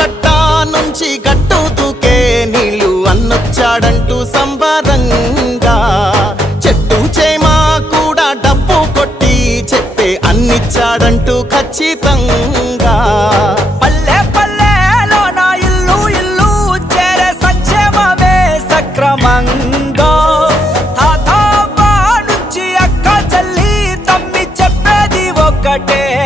కట్ట నుంచి గట్టు దూకే నీళ్ళు అన్నొచ్చాడంటూ సంబరంగా. చెట్టు చేమా కూడా డబ్బు కొట్టి చెప్పే అన్నిచ్చాడంటూ ఖచ్చితంగా. పల్లె పల్లెలో నా ఇల్లు ఇల్లు చేరే సంక్షేమమే సక్రమంగా. తాత అవ్వ నుంచి అక్క చెల్లి తమ్మి చెప్పేది ఒక్కటేగా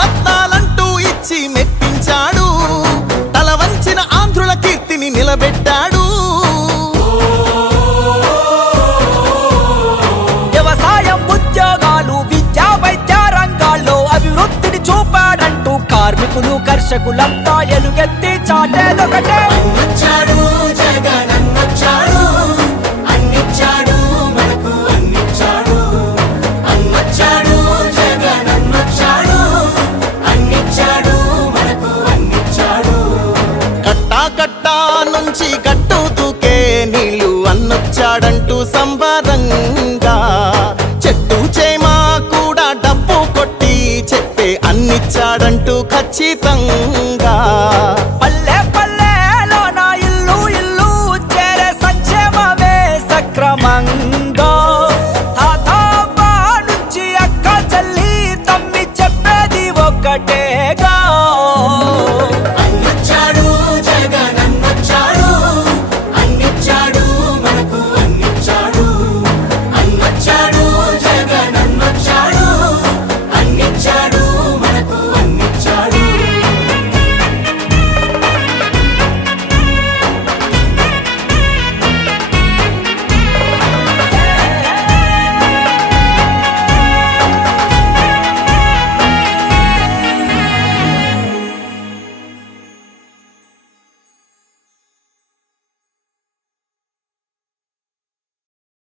రత్నాలంటూ ఇచ్చి మెప్పించాడు. తల వంచిన ఆంధ్రుల కీర్తిని నిలబెట్టాడు. వ్యవసాయం ఉద్యోగాలు విద్యా వైద్య రంగాల్లో అభివృద్ధిని చూపాడంటూ కార్మికులు కర్షకులంతా ఎలుగెత్తి చాటేదొకటే. జగన్. సంబరంగా. చెట్టు చేమా కూడా డబ్బు కొట్టి చెప్పే అన్నిచ్చాడంటూ ఖచ్చితంగా.